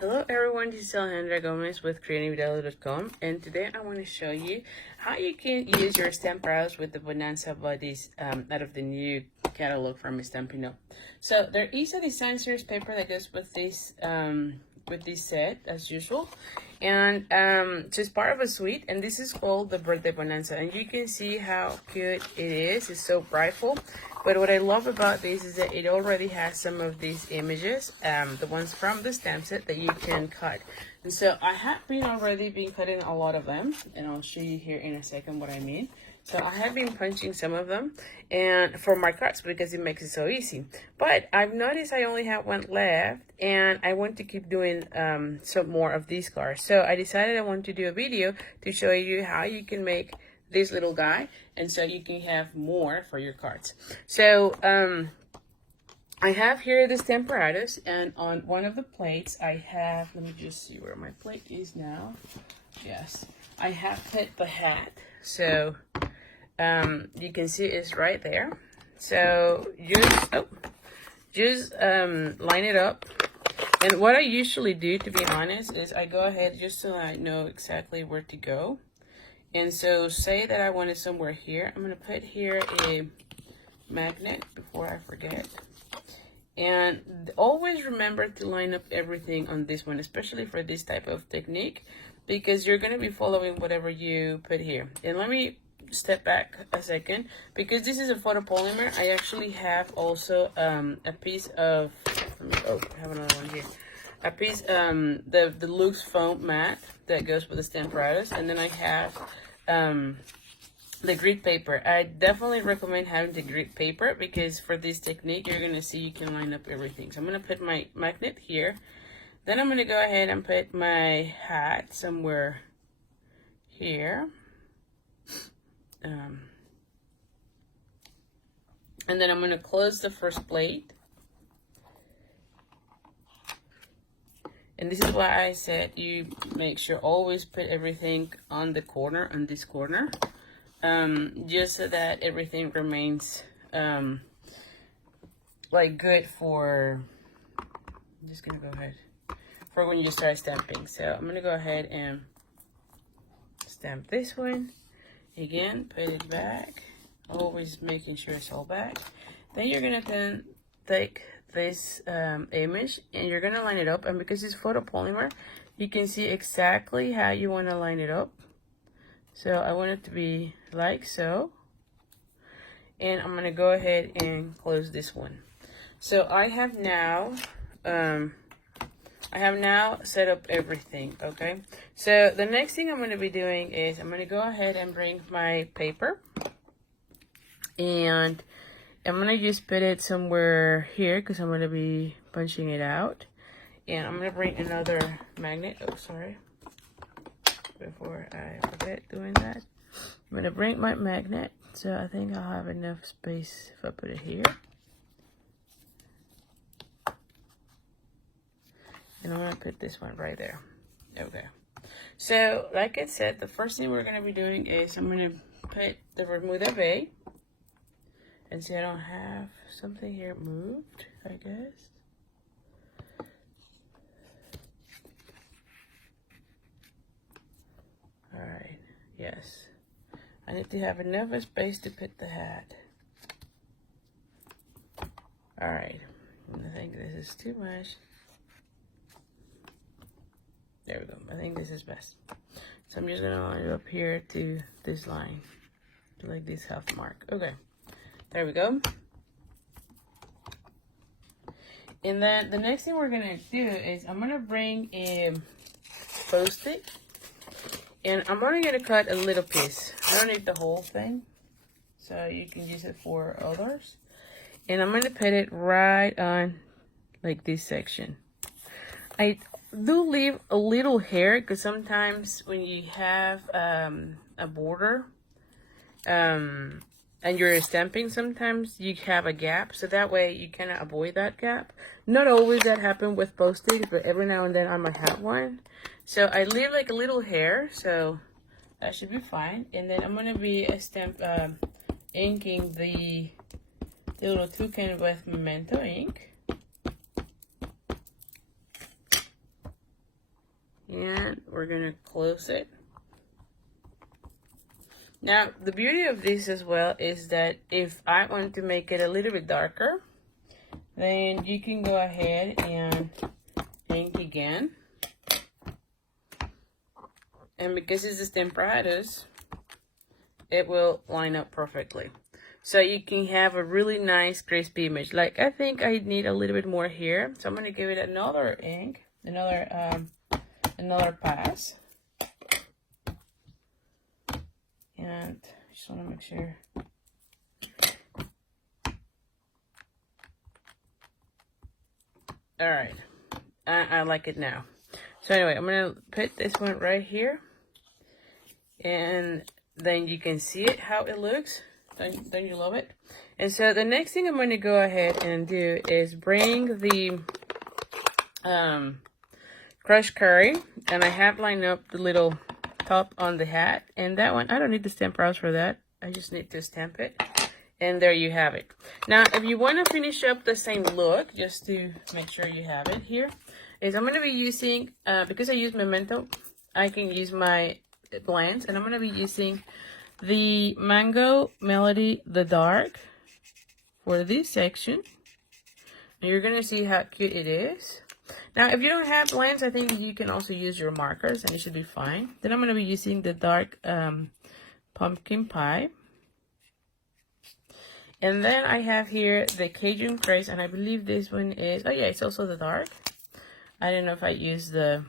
Hello everyone, this is Alejandra Gomez with creativedaily.com, and today I want to show you how you can use your stamparatus with the Bonanza Buddies out of the new catalog from Stampin' Up. So there is a design series paper that goes with this set as usual, and so it's part of a suite, and this is called the Birthday Bonanza, and you can see how cute it is. It's so brightful. But what I love about this is that it already has some of these images, the ones from the stamp set that you can cut. And so I have already been cutting a lot of them, and I'll show you here in a second what I mean. So I have been punching some of them and for my cards because it makes it so easy. But I've noticed I only have one left, and I want to keep doing some more of these cards. So I decided I want to do a video to show you how you can make this little guy, and so you can have more for your cards. So I have here the stamparatus, and on one of the plates I have, let me just see where my plate is now. Yes, I have put the hat, so you can see it's right there. So just line it up. And what I usually do, to be honest, is I go ahead just so I know exactly where to go. And so say that I want it somewhere here. I'm going to put here a magnet before I forget. And always remember to line up everything on this one, especially for this type of technique, because you're going to be following whatever you put here. And let me step back a second, because this is a photopolymer. I actually have also a piece of, I have another one here. A piece, the loose foam mat that goes with the stamparatus, and then I have the grid paper. I definitely recommend having the grid paper, because for this technique you're gonna see you can line up everything. So I'm gonna put my magnet here, then I'm gonna go ahead and put my hat somewhere here, and then I'm gonna close the first plate. And this is why I said you make sure always put everything on the corner, on this corner, just so that everything remains like good for, I'm just gonna go ahead, for when you start stamping. So I'm gonna go ahead and stamp this one. Again, put it back, always making sure it's all back. Then you're gonna then take this image and you're gonna line it up, and because it's photopolymer you can see exactly how you want to line it up. So I want it to be like so, and I'm gonna go ahead and close this one. So I have now set up everything. Okay, so the next thing I'm going to be doing is I'm going to go ahead and bring my paper, and I'm going to just put it somewhere here because I'm going to be punching it out. And I'm going to bring another magnet. Oh, sorry. Before I forget doing that, I'm going to bring my magnet. So I think I'll have enough space if I put it here. And I'm going to put this one right there. Okay. So, like I said, the first thing we're going to be doing is I'm going to put the Bermuda Bay. And see, I don't have something here moved, I guess. Alright, yes. I need to have enough space to put the hat. Alright, I think this is too much. There we go. I think this is best. So I'm just going to line it up here to this line, to like this half mark. Okay. There we go. And then the next thing we're gonna do is I'm gonna bring a Post-it, and I'm only gonna cut a little piece. I don't need the whole thing, so you can use it for others. And I'm gonna put it right on like this section. I do leave a little hair because sometimes when you have a border, and you're stamping, sometimes you have a gap, so that way you kind of avoid that gap. Not always that happen with Post-its, but every now and then I might have one. So I leave like a little hair, so that should be fine. And then I'm gonna be inking the little toucan with Memento ink. And we're gonna close it. Now, the beauty of this as well is that if I want to make it a little bit darker, then you can go ahead and ink again. And because it's a stamparatus, it will line up perfectly. So you can have a really nice crispy image. Like, I think I need a little bit more here. So I'm gonna give it another ink, another pass. And just want to make sure. All right, I like it now. So anyway, I'm gonna put this one right here, and then you can see it how it looks. Don't you love it? And so the next thing I'm going to go ahead and do is bring the crushed curry, and I have lined up the little top on the hat, and that one I don't need the stamparatus for that. I just need to stamp it, and there you have it. Now if you want to finish up the same look, just to make sure you have it here, is I'm going to be using because I use Memento, I can use my blends, and I'm going to be using the Mango Melody the Dark for this section. And you're going to see how cute it is. Now, if you don't have blends, I think you can also use your markers and it should be fine. Then I'm going to be using the dark pumpkin pie. And then I have here the Cajun Craze, and I believe this one is, oh yeah, it's also the dark. I don't know if I use the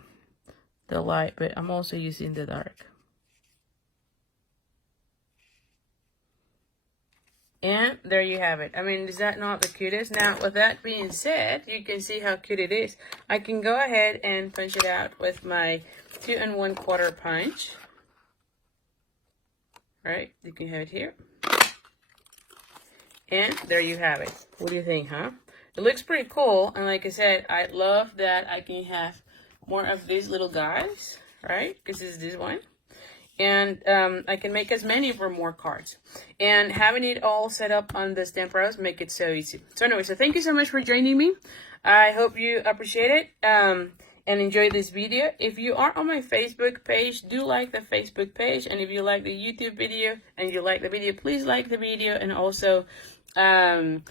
light, but I'm also using the dark. And there you have it. I mean, is that not the cutest? Now, with that being said, you can see how cute it is. I can go ahead and punch it out with my 2 1/4 punch. Right? You can have it here. And there you have it. What do you think, huh? It looks pretty cool. And like I said, I love that I can have more of these little guys, right? This is this one. And I can make as many or more cards. And having it all set up on the stamparatus make it so easy. So anyway, so thank you so much for joining me. I hope you appreciate it and enjoy this video. If you are on my Facebook page, do like the Facebook page. And if you like the YouTube video and you like the video, please like the video, and also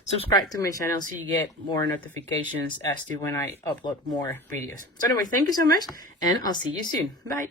subscribe to my channel so you get more notifications as to when I upload more videos. So anyway, thank you so much, and I'll see you soon. Bye.